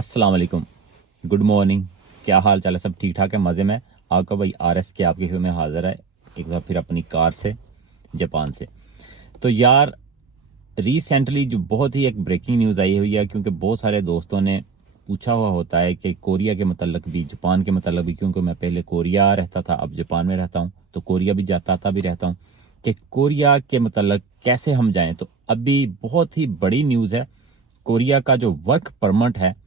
अस्सलाम वालेकुम, good morning. क्या हाल चाल है? सब ठीक ठाक है, मज़े में। आपका भाई RS के आपके शो में हाजिर है एक बार फिर अपनी कार से, जापान से। तो यार, रिसेंटली जो बहुत ही एक ब्रेकिंग न्यूज़ आई हुई है, क्योंकि बहुत सारे दोस्तों ने पूछा हुआ होता है कि कोरिया के मतलब भी, जापान के मतलब भी, क्योंकि मैं पहले कोरिया रहता था, अब जापान में रहता हूँ, तो कोरिया भी जाता आता भी रहता हूँ, कि कोरिया के मतलब कैसे हम जाएं। तो अभी बहुत ही बड़ी न्यूज़ है, कोरिया का जो वर्क परमिट है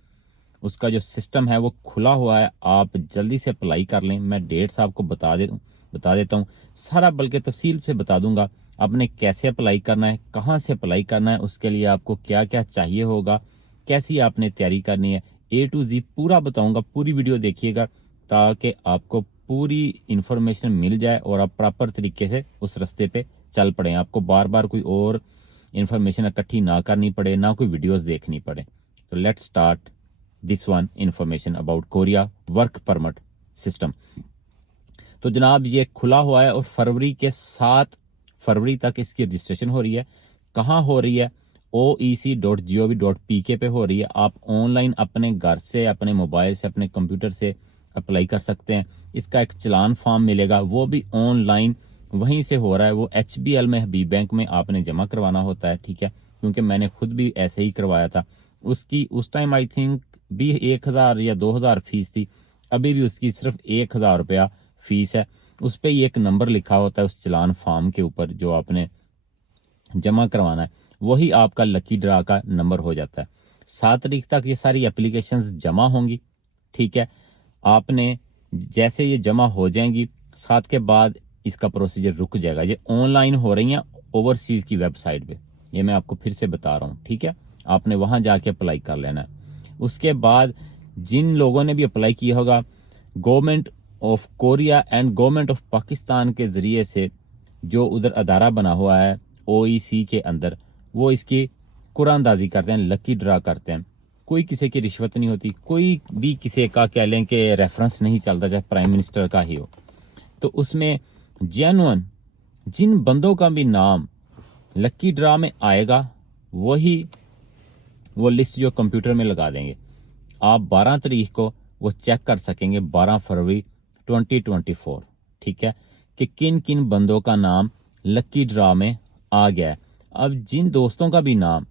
उसका जो सिस्टम है वो खुला हुआ है। आप जल्दी से अप्लाई कर लें। मैं डेट्स आपको बता देता हूँ सारा, बल्कि तफसील से बता दूंगा आपने कैसे अप्लाई करना है, कहाँ से अप्लाई करना है, उसके लिए आपको क्या क्या चाहिए होगा, कैसी आपने तैयारी करनी है। A to Z पूरा बताऊंगा, पूरी वीडियो देखिएगा ताकि आपको पूरी इंफॉर्मेशन मिल जाए और आप प्रॉपर तरीके से उस रास्ते पे चल पड़े, आपको बार बार कोई और इंफॉर्मेशन इकट्ठी ना करनी पड़े, ना कोई वीडियोस देखनी पड़े। तो let's start this one information about Korea work permit system. तो जनाब, ये खुला हुआ है और फरवरी के 7 फरवरी तक इसकी रजिस्ट्रेशन हो रही है। कहाँ हो रही है? oec.gov.pk पे हो रही है। आप ऑनलाइन अपने घर से, अपने मोबाइल से, अपने कंप्यूटर से अप्लाई कर सकते हैं। इसका एक चलान फॉर्म मिलेगा, वो भी ऑनलाइन वहीं से हो रहा है। वो HBL में, हबीब बैंक में आपने जमा करवाना होता है, ठीक है, क्योंकि मैंने खुद भी ऐसे ही करवाया था। उसकी उस टाइम आई थिंक भी 1000 या 2000 फीस थी, अभी भी उसकी सिर्फ 1000 रुपया फीस है। उस पर एक नंबर लिखा होता है उस चलान फॉर्म के ऊपर जो आपने जमा करवाना है, वही आपका लकी ड्रा का नंबर हो जाता है। 7 तारीख तक ये सारी एप्लीकेशंस जमा होंगी, ठीक है। आपने जैसे ये जमा हो जाएंगी, 7 के बाद इसका प्रोसीजर रुक जाएगा। ये ऑनलाइन हो रही हैं ओवरसीज की वेबसाइट पे, ये मैं आपको फिर से बता रहा हूँ, ठीक है। आपने वहां जाके अप्लाई कर लेना है। उसके बाद जिन लोगों ने भी अप्लाई किया होगा, government of Korea and government of Pakistan के जरिए से जो उधर अदारा बना हुआ है OEC के अंदर, वो इसकी कुरानदाजी करते हैं, लकी ड्रा करते हैं। कोई किसी की रिश्वत नहीं होती, कोई भी किसी का कह लें कि रेफरेंस नहीं चलता, चाहे प्राइम मिनिस्टर का ही हो। तो उसमें जेन्युइन जिन बंदों का भी नाम लकी ड्रा में आएगा, वही वो लिस्ट जो कंप्यूटर में लगा देंगे। आप 12 तारीख को वो चेक कर सकेंगे, 12 फरवरी 2024, ठीक है, कि किन किन बंदों का नाम लकी ड्रा में आ गया है। अब जिन दोस्तों का भी नाम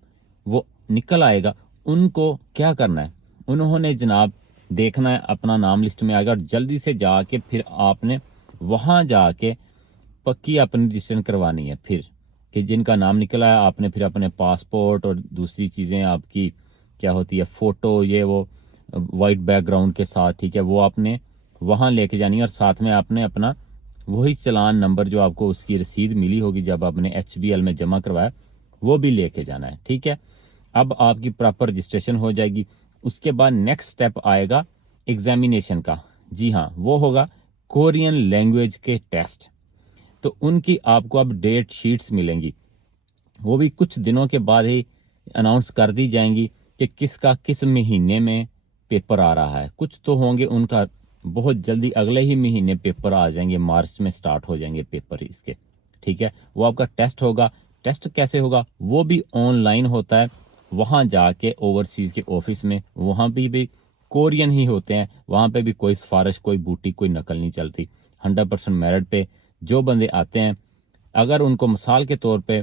वो निकल आएगा, उनको क्या करना है? उन्होंने जनाब देखना है अपना नाम लिस्ट में आएगा, और जल्दी से जाके फिर आपने वहां जाके पक्की अपनी रजिस्ट्रेशन करवानी है। फिर कि जिनका नाम निकला है, आपने फिर अपने पासपोर्ट और दूसरी चीज़ें आपकी क्या होती है, फ़ोटो, ये वो वाइट बैकग्राउंड के साथ, ठीक है, वो आपने वहाँ लेके जानी है। और साथ में आपने अपना वही चलान नंबर जो आपको उसकी रसीद मिली होगी जब आपने HBL में जमा करवाया, वो भी लेके जाना है, ठीक है। अब आपकी प्रॉपर रजिस्ट्रेशन हो जाएगी। उसके बाद नेक्स्ट स्टेप आएगा एग्जामिनेशन का। जी हाँ, वो होगा कोरियन लैंग्वेज के टेस्ट। तो उनकी आपको अब डेट शीट्स मिलेंगी, वो भी कुछ दिनों के बाद ही अनाउंस कर दी जाएंगी कि किसका किस महीने में पेपर आ रहा है। कुछ तो होंगे उनका बहुत जल्दी अगले ही महीने पेपर आ जाएंगे, मार्च में स्टार्ट हो जाएंगे पेपर इसके, ठीक है। वो आपका टेस्ट होगा। टेस्ट कैसे होगा? वो भी ऑनलाइन होता है। वहां जाके ओवरसीज के ऑफिस में, वहां भी कोरियन ही होते हैं, वहां पे भी कोई सिफारिश, कोई बूटी, कोई नकल नहीं चलती। 100% मेरिट पे जो बंदे आते हैं, अगर उनको मिसाल के तौर पे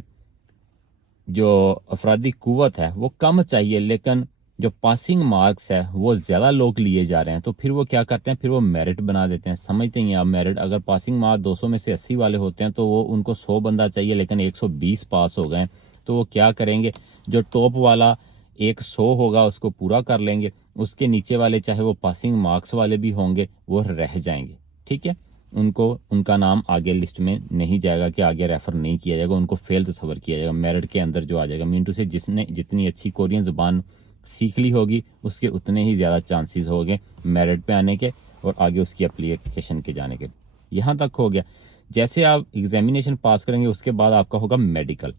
जो अफरादी कुव्वत है वो कम चाहिए, लेकिन जो पासिंग मार्क्स है वो ज़्यादा लोग लिए जा रहे हैं, तो फिर वो क्या करते हैं, फिर वो मेरिट बना देते हैं। समझते हैं आप? मेरिट, अगर पासिंग मार्क्स 200 में से 80 वाले होते हैं, तो वो उनको 100 बंदा चाहिए, लेकिन 120 पास हो गए, तो वो क्या करेंगे, जो टॉप वाला 100 होगा उसको पूरा कर लेंगे, उसके नीचे वाले चाहे वो पासिंग मार्क्स वाले भी होंगे वो रह जाएंगे, ठीक है। उनको, उनका नाम आगे लिस्ट में नहीं जाएगा, कि आगे रेफर नहीं किया जाएगा, उनको फेल तस्वर किया जाएगा। मेरिट के अंदर जो आ जाएगा, मीनटू से जिसने जितनी अच्छी कोरियन जुबान सीख ली होगी, उसके उतने ही ज़्यादा चांसेस हो गए मेरिट पे आने के और आगे उसकी एप्लीकेशन के जाने के। यहाँ तक हो गया। जैसे आप एग्जामिनेशन पास करेंगे, उसके बाद आपका होगा मेडिकल।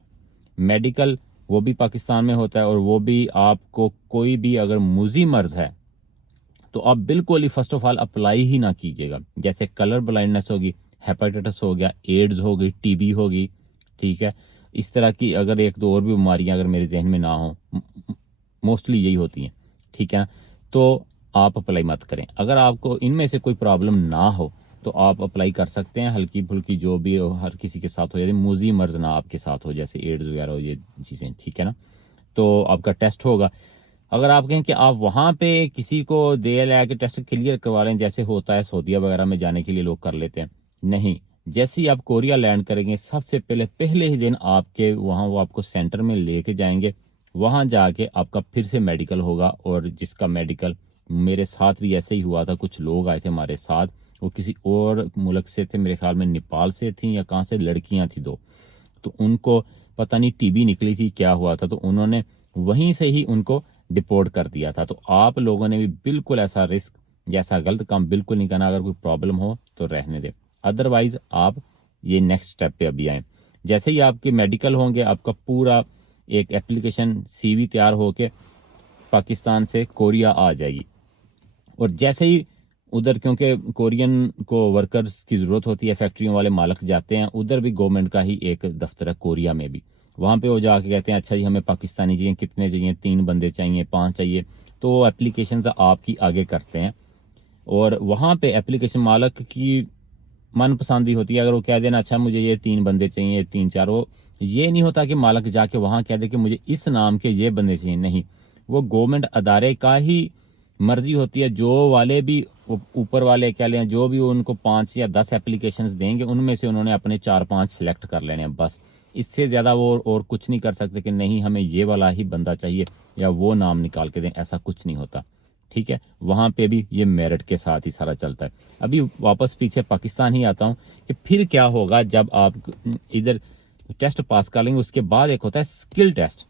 मेडिकल वो भी पाकिस्तान में होता है, और वो भी आपको कोई भी अगर मुजी मर्ज है तो आप बिल्कुल ही फर्स्ट ऑफ ऑल अप्लाई ही ना कीजिएगा। जैसे कलर ब्लाइंडनेस होगी, हेपेटाइटिस हो गया, एड्स होगी, TB होगी, ठीक है, इस तरह की अगर एक दो और भी बीमारियां अगर मेरे जहन में ना हो, मोस्टली यही होती हैं, ठीक है। तो आप अप्लाई मत करें। अगर आपको इनमें से कोई प्रॉब्लम ना हो तो आप अप्लाई कर सकते हैं। हल्की फुल्की जो भी हो, हर किसी के साथ हो जाती है, मूजी मर्ज ना आपके साथ हो, जैसे एड्स वगैरह हो, ये चीज़ें, ठीक है ना। तो आपका टेस्ट होगा। अगर आप कहें कि आप वहाँ पे किसी को दे ला के टेस्ट क्लियर करवा लें, जैसे होता है सऊदीया वगैरह में जाने के लिए लोग कर लेते हैं, नहीं। जैसे ही आप कोरिया लैंड करेंगे, सबसे पहले पहले ही दिन आपके वहाँ वो आपको सेंटर में लेके जाएंगे। वहाँ जाके आपका फिर से मेडिकल होगा, और जिसका मेडिकल, मेरे साथ भी ऐसे ही हुआ था। कुछ लोग आए थे हमारे साथ, वो किसी और मुल्क से थे, मेरे ख्याल में नेपाल से थी या कहाँ से, लड़कियां थी दो। तो उनको पता नहीं टीबी निकली थी, क्या हुआ था, तो उन्होंने वहीं से ही उनको डिपोर्ट कर दिया था। तो आप लोगों ने भी बिल्कुल ऐसा रिस्क, जैसा गलत काम बिल्कुल नहीं करना। अगर कोई प्रॉब्लम हो तो रहने दे, अदरवाइज आप ये नेक्स्ट स्टेप पे अभी आए। जैसे ही आपके मेडिकल होंगे, आपका पूरा एक एप्लीकेशन सीवी तैयार होके पाकिस्तान से कोरिया आ जाएगी। और जैसे ही उधर, क्योंकि कोरियन को वर्कर्स की ज़रूरत होती है, फैक्ट्रियों वाले मालक जाते हैं उधर भी, गवर्नमेंट का ही एक दफ्तर है कोरिया में भी। वहाँ पे वो जाके कहते हैं अच्छा जी हमें पाकिस्तानी चाहिए, कितने चाहिए, 3 बंदे चाहिए, 5 चाहिए। तो वो एप्लीकेशन आपकी आगे करते हैं, और वहाँ पे एप्लीकेशन मालक की मनपसंदी होती है। अगर वो कह देना अच्छा मुझे ये 3 बंदे चाहिए, 3-4, वो ये नहीं होता कि मालक जाके वहाँ कह दे कि मुझे इस नाम के ये बंदे चाहिए, नहीं। वो गवर्नमेंट अदारे का ही मर्जी होती है। जो वाले भी ऊपर वाले कह लें, जो भी उनको 5 या 10 एप्लीकेशंस देंगे, उनमें से उन्होंने अपने 4-5 सिलेक्ट कर लेने हैं, बस। इससे ज़्यादा वो और कुछ नहीं कर सकते कि नहीं हमें ये वाला ही बंदा चाहिए या वो नाम निकाल के दें, ऐसा कुछ नहीं होता, ठीक है। वहाँ पे भी ये मेरिट के साथ ही सारा चलता है। अभी वापस पीछे पाकिस्तान ही आता हूँ कि फिर क्या होगा जब आप इधर टेस्ट पास कर लेंगे। उसके बाद एक होता है स्किल टेस्ट,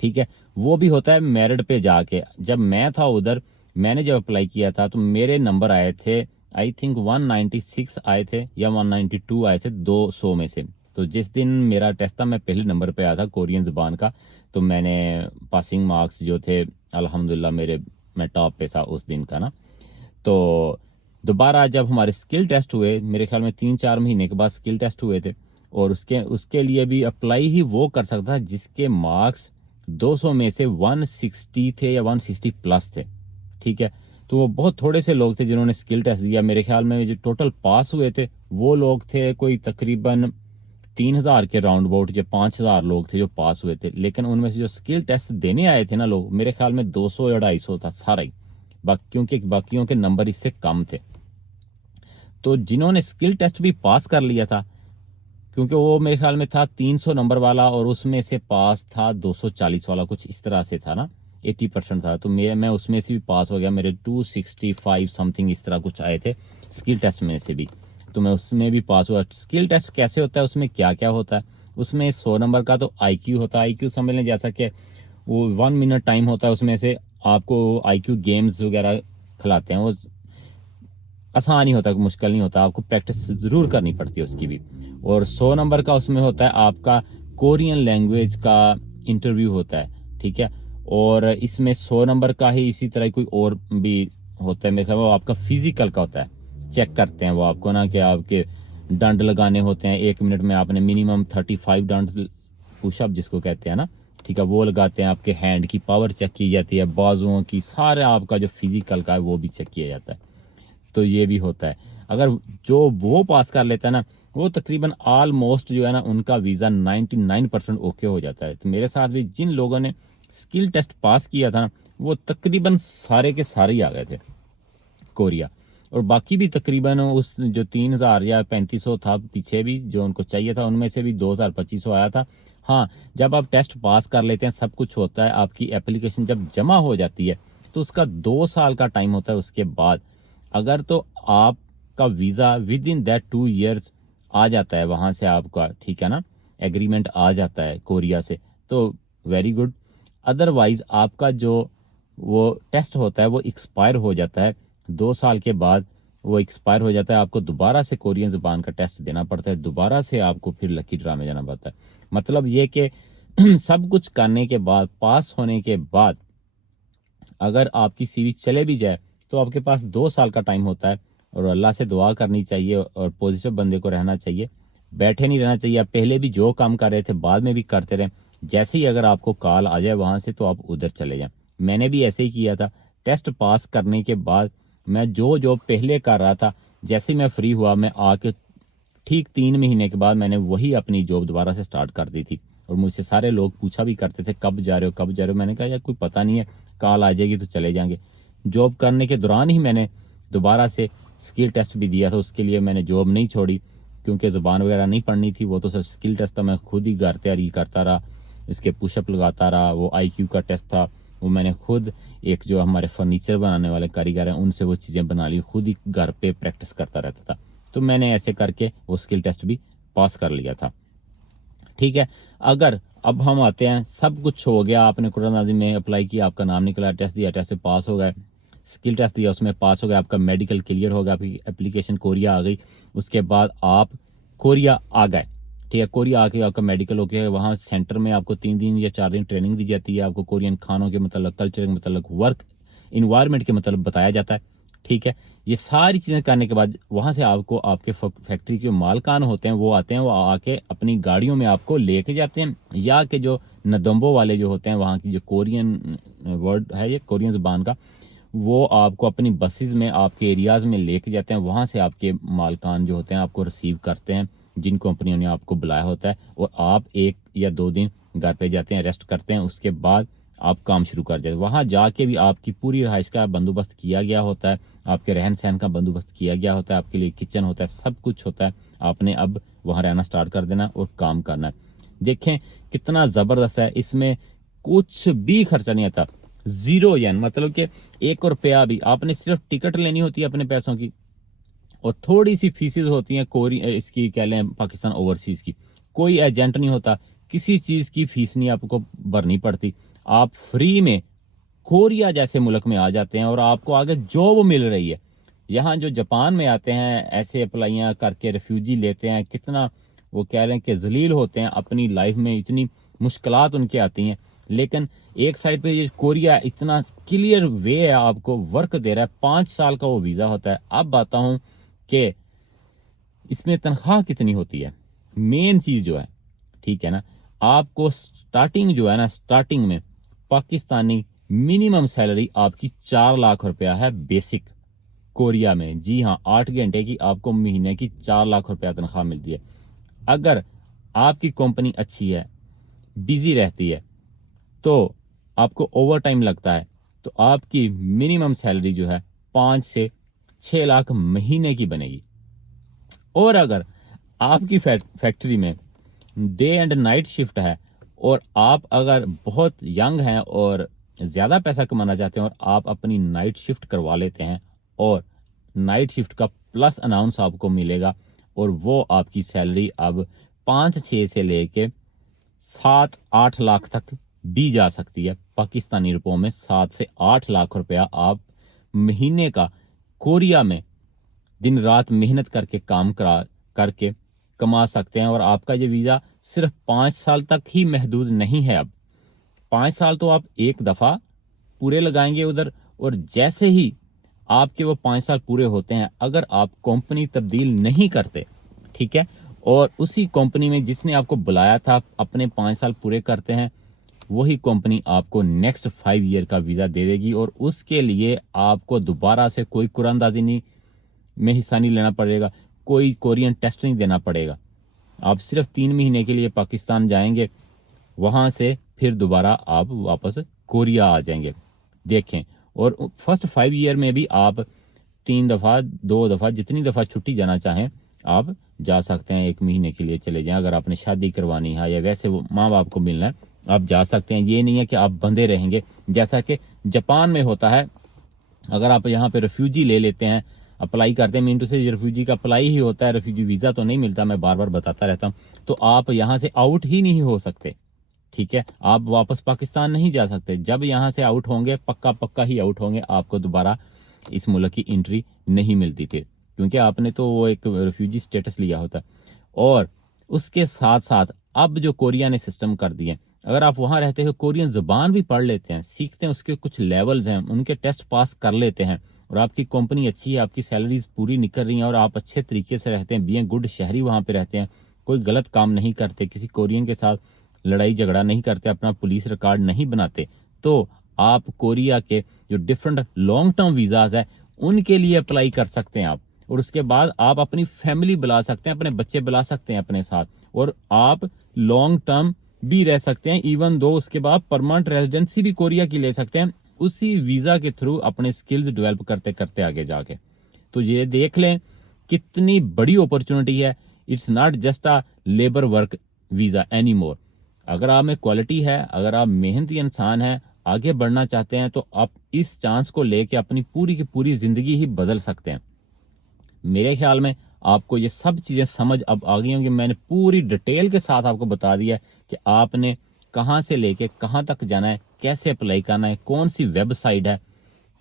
ठीक है। वो भी होता है मेरिट पे जाके। जब मैं था उधर, मैंने जब अप्लाई किया था तो मेरे नंबर आए थे, आई थिंक 196 आए थे या 192 आए थे 200 में से। तो जिस दिन मेरा टेस्ट था, मैं पहले नंबर पे आया था कोरियन ज़बान का। तो मैंने पासिंग मार्क्स जो थे अल्हम्दुलिल्लाह मेरे, मैं टॉप पे था उस दिन का ना। तो दोबारा जब हमारे स्किल टेस्ट हुए, मेरे ख्याल में 3-4 महीने के बाद स्किल टेस्ट हुए थे, और उसके लिए भी अप्लाई ही वो कर सकता था जिसके मार्क्स 200 में से 160 थे या 160 प्लस थे, ठीक है। तो वो बहुत थोड़े से लोग थे जिन्होंने स्किल टेस्ट दिया। मेरे ख्याल में जो टोटल पास हुए थे वो लोग थे कोई तकरीबन 3000 के राउंड अबाउट, या 5000 लोग थे जो पास हुए थे। लेकिन उनमें से जो स्किल टेस्ट देने आए थे ना लोग, मेरे ख्याल में 200 या 250 था सारा ही, बाकियों के नंबर इससे कम थे। तो जिन्होंने स्किल टेस्ट भी पास कर लिया था, क्योंकि वो मेरे ख्याल में था 300 नंबर वाला, और उसमें से पास था 240 वाला, कुछ इस तरह से था ना, 80% था। तो मैं उसमें से भी पास हो गया, मेरे 265 समथिंग इस तरह कुछ आए थे स्किल टेस्ट में से भी। तो मैं उसमें भी पास हुआ। स्किल टेस्ट कैसे होता है, उसमें क्या क्या होता है? उसमें 100 नंबर का तो आईक्यू होता है। आईक्यू समझ लें जैसा कि वो 1 मिनट टाइम होता है, उसमें से आपको आईक्यू गेम्स वगैरह खिलाते हैं। वो आसान ही होता है, मुश्किल नहीं होता, आपको प्रैक्टिस जरूर करनी पड़ती है उसकी भी। और 100 नंबर का उसमें होता है आपका कोरियन लैंग्वेज का इंटरव्यू होता है, ठीक है। और इसमें 100 नंबर का ही इसी तरह कोई और भी होता है, मेरे ख्याल वो आपका फिजिकल का होता है। चेक करते हैं वो आपको ना, कि आपके डंड लगाने होते हैं 1 मिनट में, आपने मिनिमम 35 डंड पुशअप जिसको कहते हैं ना, ठीक है, वो लगाते हैं। आपके हैंड की पावर चेक की जाती है, बाजुओं की, सारे आपका जो फिजिकल का है वो भी चेक किया जाता है। तो ये भी होता है। अगर जो वो पास कर लेता है ना, वो तकरीबन ऑलमोस्ट जो है ना, उनका वीज़ा 99% ओके हो जाता है। तो मेरे साथ भी जिन लोगों ने स्किल टेस्ट पास किया था ना, वो तकरीबन सारे के सारे ही आ गए थे कोरिया। और बाकी भी तकरीबन उस जो 3000 या 3500 था पीछे भी जो उनको चाहिए था, उनमें से भी 2200 आया था। हाँ, जब आप टेस्ट पास कर लेते हैं, सब कुछ होता है, आपकी एप्लीकेशन जब जमा हो जाती है तो उसका 2 साल का टाइम होता है। उसके बाद अगर तो आपका visa within that 2 years आ जाता है वहाँ से आपका, ठीक है ना, एग्रीमेंट आ जाता है कोरिया से, तो वेरी गुड। अदरवाइज आपका जो वो टेस्ट होता है वो एक्सपायर हो जाता है 2 साल के बाद। वो एक्सपायर हो जाता है, आपको दोबारा से कोरियन ज़बान का टेस्ट देना पड़ता है, दोबारा से आपको फिर लकी ड्रा में जाना पड़ता है। मतलब ये कि सब कुछ करने के बाद, पास होने के बाद, अगर आपकी सीवी चले भी जाए तो आपके पास 2 साल का टाइम होता है। और अल्लाह से दुआ करनी चाहिए और पॉजिटिव बंदे को रहना चाहिए, बैठे नहीं रहना चाहिए। आप पहले भी जो काम कर रहे थे बाद में भी करते रहें। जैसे ही अगर आपको कॉल आ जाए वहाँ से, तो आप उधर चले जाएं। मैंने भी ऐसे ही किया था, टेस्ट पास करने के बाद मैं जो जॉब पहले कर रहा था, जैसे मैं फ्री हुआ मैं आके ठीक 3 महीने के बाद मैंने वही अपनी जॉब दोबारा से स्टार्ट कर दी थी। और मुझसे सारे लोग पूछा भी करते थे कब जा रहे हो, कब जा रहे हो। मैंने कहा यार कोई पता नहीं है, कॉल आ जाएगी तो चले जाएंगे। जॉब करने के दौरान ही मैंने दोबारा से स्किल टेस्ट भी दिया था, उसके लिए मैंने जॉब नहीं छोड़ी क्योंकि ज़ुबान वगैरह नहीं पढ़नी थी। वो तो सब स्किल टेस्ट था, मैं खुद ही घर तैयारी करता रहा, इसके पुशअप लगाता रहा। वो IQ का टेस्ट था, वो मैंने खुद एक जो हमारे फर्नीचर बनाने वाले कारीगर हैं उनसे वो चीज़ें बना ली, खुद ही घर पे प्रैक्टिस करता रहता था। तो मैंने ऐसे करके वो स्किल टेस्ट भी पास कर लिया था। ठीक है, अगर अब हम आते हैं, सब कुछ हो गया, आपने कुरान में अप्लाई किया, आपका नाम निकला, टेस्ट दिया, टेस्ट से पास हो गए, स्किल टेस्ट दिया उसमें पास हो गया, आपका मेडिकल क्लियर हो गया, आपकी एप्लीकेशन कोरिया आ गई। उसके बाद आप कोरिया आ गए। ठीक है, कोरिया आके आपका मेडिकल हो गया, वहाँ सेंटर में आपको 3 दिन या 4 दिन ट्रेनिंग दी जाती है। आपको कोरियन खानों के मतलब, कल्चर के मतलब, वर्क इन्वायरमेंट के मतलब बताया जाता है। ठीक है, ये सारी चीज़ें करने के बाद वहाँ से आपको आपके फैक्ट्री के मालकान होते हैं वो आते हैं, वो आके अपनी गाड़ियों में आपको लेके जाते हैं, या कि जो नदम्बो वाले जो होते हैं वहाँ की जो कोरियन वर्ड है, ये कोरियन ज़बान का, वो आपको अपनी बसेस में आपके एरियाज़ में लेके जाते हैं। वहाँ से आपके मालकान जो होते हैं आपको रिसीव करते हैं, जिन कंपनियों ने आपको बुलाया होता है, और आप 1 या 2 दिन घर पे जाते हैं, रेस्ट करते हैं। उसके बाद आप काम शुरू कर जाते हैं। वहाँ जाके भी आपकी पूरी रहाइश का बंदोबस्त किया गया होता है, आपके रहन सहन का बंदोबस्त किया गया होता है, आपके लिए किचन होता है, सब कुछ होता है। आपने अब वहाँ रहना स्टार्ट कर देना और काम करना है। देखें कितना ज़बरदस्त है, इसमें कुछ भी खर्चा नहीं आता, 0 येन, मतलब कि 1 रुपया भी। आपने सिर्फ टिकट लेनी होती है अपने पैसों की, और थोड़ी सी फीसेस होती हैं इसकी कह लें पाकिस्तान ओवरसीज की। कोई एजेंट नहीं होता, किसी चीज़ की फीस नहीं आपको भरनी पड़ती। आप फ्री में कोरिया जैसे मुल्क में आ जाते हैं और आपको आगे जॉब मिल रही है। यहाँ जो जापान में आते हैं ऐसे अप्लाइयाँ करके रिफ्यूजी लेते हैं, कितना वो कह रहे हैं कि जलील होते हैं अपनी लाइफ में, इतनी मुश्किलात उनके आती हैं। लेकिन एक साइड पे ये कोरिया इतना क्लियर वे है, आपको वर्क दे रहा है, 5 साल का वो वीज़ा होता है। अब बताता हूँ कि इसमें तनख्वाह कितनी होती है, मेन चीज़ जो है। ठीक है ना, आपको स्टार्टिंग जो है ना, स्टार्टिंग में पाकिस्तानी मिनिमम सैलरी आपकी 4 लाख रुपया है बेसिक कोरिया में। जी हाँ, 8 घंटे की आपको महीने की 4 लाख रुपया तनख्वाह मिलती है। अगर आपकी कंपनी अच्छी है, बिजी रहती है, तो आपको ओवर टाइम लगता है, तो आपकी मिनिमम सैलरी जो है 5 से 6 लाख महीने की बनेगी। और अगर आपकी फैक्ट्री में डे एंड नाइट शिफ्ट है, और आप अगर बहुत यंग हैं और ज़्यादा पैसा कमाना चाहते हैं, और आप अपनी नाइट शिफ्ट करवा लेते हैं, और नाइट शिफ्ट का प्लस अनाउंस आपको मिलेगा, और वो आपकी सैलरी अब 5-6 से लेके 7-8 लाख तक भी जा सकती है। पाकिस्तानी रुपयों में 7 से 8 लाख रुपया आप महीने का कोरिया में दिन रात मेहनत करके काम करके कमा सकते हैं। और आपका ये वीज़ा सिर्फ 5 साल तक ही महदूद नहीं है। अब 5 साल तो आप एक दफ़ा पूरे लगाएंगे उधर, और जैसे ही आपके वो 5 साल पूरे होते हैं, अगर आप कंपनी तब्दील नहीं करते, ठीक है, और उसी कंपनी में जिसने आपको बुलाया था अपने 5 साल पूरे करते हैं, वही कंपनी आपको नेक्स्ट 5 ईयर का वीज़ा दे देगी। और उसके लिए आपको दोबारा से कोई कुरानदाजी नहीं में हिस्सा नहीं लेना पड़ेगा, कोई कोरियन टेस्ट नहीं देना पड़ेगा। आप सिर्फ 3 महीने के लिए पाकिस्तान जाएंगे, वहां से फिर दोबारा आप वापस कोरिया आ जाएंगे। देखें, और फर्स्ट 5 ईयर में भी आप 3 दफ़ा 2 दफ़ा जितनी दफ़ा छुट्टी जाना चाहें आप जा सकते हैं। 1 महीने के लिए चले जाएं, अगर आपने शादी करवानी है या वैसे वो माँ बाप को मिलना है, आप जा सकते हैं। ये नहीं है कि आप बंधे रहेंगे जैसा कि जापान में होता है। अगर आप यहाँ पे रेफ्यूजी ले लेते हैं, अप्लाई करते हैं, मीन टू से रेफ्यूजी का अप्लाई ही होता है, रेफ्यूजी वीज़ा तो नहीं मिलता, मैं बार बार बताता रहता हूँ, तो आप यहाँ से आउट ही नहीं हो सकते। ठीक है, आप वापस पाकिस्तान नहीं जा सकते। जब यहाँ से आउट होंगे, पक्का पक्का ही आउट होंगे, आपको दोबारा इस मुल्क की एंट्री नहीं मिलती फिर, क्योंकि आपने तो वो एक रेफ्यूजी स्टेटस लिया होता है। और उसके साथ साथ अब जो कोरिया ने सिस्टम कर दिए, अगर आप वहाँ रहते हो, कोरियन ज़ुबान भी पढ़ लेते हैं, सीखते हैं, उसके कुछ लेवल्स हैं, उनके टेस्ट पास कर लेते हैं, और आपकी कंपनी अच्छी है, आपकी सैलरीज पूरी निकल रही हैं, और आप अच्छे तरीके से रहते हैं, बीइंग गुड शहरी वहाँ पे रहते हैं, कोई गलत काम नहीं करते, किसी कोरियन के साथ लड़ाई झगड़ा नहीं करते, अपना पुलिस रिकॉर्ड नहीं बनाते, तो आप कोरिया के जो डिफरेंट लॉन्ग टर्म वीज़ाज है उनके लिए अप्लाई कर सकते हैं आप, और उसके बाद आप अपनी फैमिली बुला सकते हैं, अपने बच्चे बुला सकते हैं अपने साथ, और आप लॉन्ग टर्म भी रह सकते हैं। इवन दो उसके बाद परमानेंट रेजिडेंसी भी कोरिया की ले सकते हैं उसी वीज़ा के थ्रू अपने स्किल्स डेवलप करते करते आगे जाके। तो ये देख लें कितनी बड़ी अपॉर्चुनिटी है। It's not just a labour work visa any more. अगर आप में क्वालिटी है, अगर आप मेहनती इंसान हैं, आगे बढ़ना चाहते हैं, तो आप इस चांस को लेके अपनी पूरी की पूरी जिंदगी ही बदल सकते हैं। मेरे ख्याल में आपको ये सब चीजें समझ अब आ गई होंगी। मैंने पूरी डिटेल के साथ आपको बता दिया है कि आपने कहां से लेके कहां तक जाना है, कैसे अप्लाई करना है, कौन सी वेबसाइट है,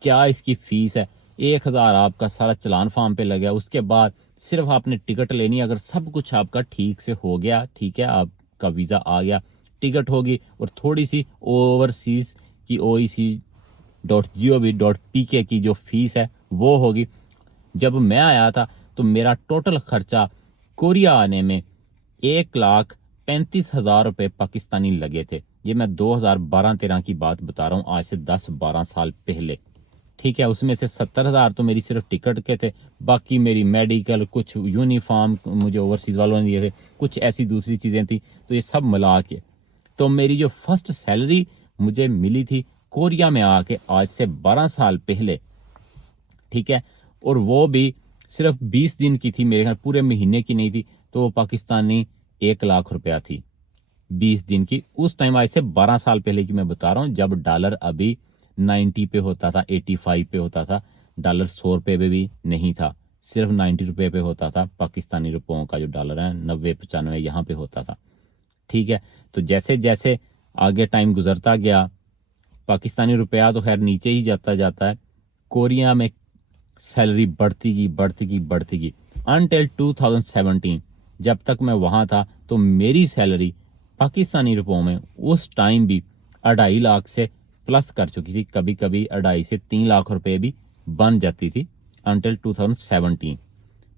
क्या इसकी फीस है। 1000 आपका सारा चलान फॉर्म पे लग गया, उसके बाद सिर्फ आपने टिकट लेनी है। अगर सब कुछ आपका ठीक से हो गया, ठीक है, आपका वीजा आ गया, टिकट होगी, और थोड़ी सी ओवरसीज की oec.gov.pk की जो फीस है वो होगी। जब मैं आया था तो मेरा टोटल खर्चा कोरिया आने में 1,35,000 रुपए पाकिस्तानी लगे थे। ये मैं 2012-13 की बात बता रहा हूँ, आज से 10-12 साल पहले। ठीक है, उसमें से 70,000 तो मेरी सिर्फ टिकट के थे, बाकी मेरी मेडिकल, कुछ यूनिफॉर्म मुझे ओवरसीज वालों ने दिए थे, कुछ ऐसी दूसरी चीजें थी, तो ये सब मिला के तो मेरी जो फर्स्ट सैलरी मुझे मिली थी कोरिया में आके आज से 12 साल पहले, ठीक है, और वो भी सिर्फ 20 दिन की थी, मेरे ख्याल पूरे महीने की नहीं थी, तो वो पाकिस्तानी 1,00,000 रुपया थी 20 दिन की। उस टाइम आज से 12 साल पहले की मैं बता रहा हूँ, जब डॉलर अभी 90 पे होता था, 85 पे होता था, डॉलर 100 रुपए पे भी नहीं था, सिर्फ 90 रुपए पे होता था। पाकिस्तानी रुपयों का जो डॉलर है 90-95 यहाँ पे होता था। ठीक है, तो जैसे जैसे आगे टाइम गुजरता गया, पाकिस्तानी रुपया तो खैर नीचे ही जाता जाता है, कोरिया में सैलरी बढ़ती गई अनटिल 2017। जब तक मैं वहां था तो मेरी सैलरी पाकिस्तानी रुपयों में उस टाइम भी 2.5 लाख से प्लस कर चुकी थी, कभी कभी 2.5 से 3 लाख रुपए भी बन जाती थी अनटिल 2017।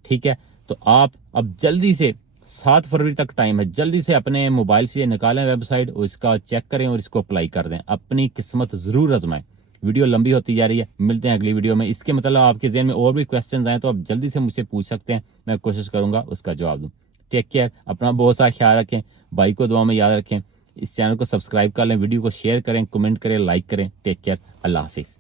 ठीक है, तो आप अब जल्दी से 7 फरवरी तक टाइम है, जल्दी से अपने मोबाइल से निकालें वेबसाइट और इसका चेक करें और इसको अप्लाई कर दें, अपनी किस्मत जरूर आजमाएं। वीडियो लंबी होती जा रही है, मिलते हैं अगली वीडियो में। इसके मतलब आपके ज़हन में और भी क्वेश्चंस आए तो आप जल्दी से मुझसे पूछ सकते हैं, मैं कोशिश करूंगा उसका जवाब दूं। टेक केयर, अपना बहुत सारा ख्याल रखें, भाई को दुआ में याद रखें, इस चैनल को सब्सक्राइब कर लें, वीडियो को शेयर करें, कमेंट करें, लाइक करें। टेक केयर, अल्लाह हाफिज़।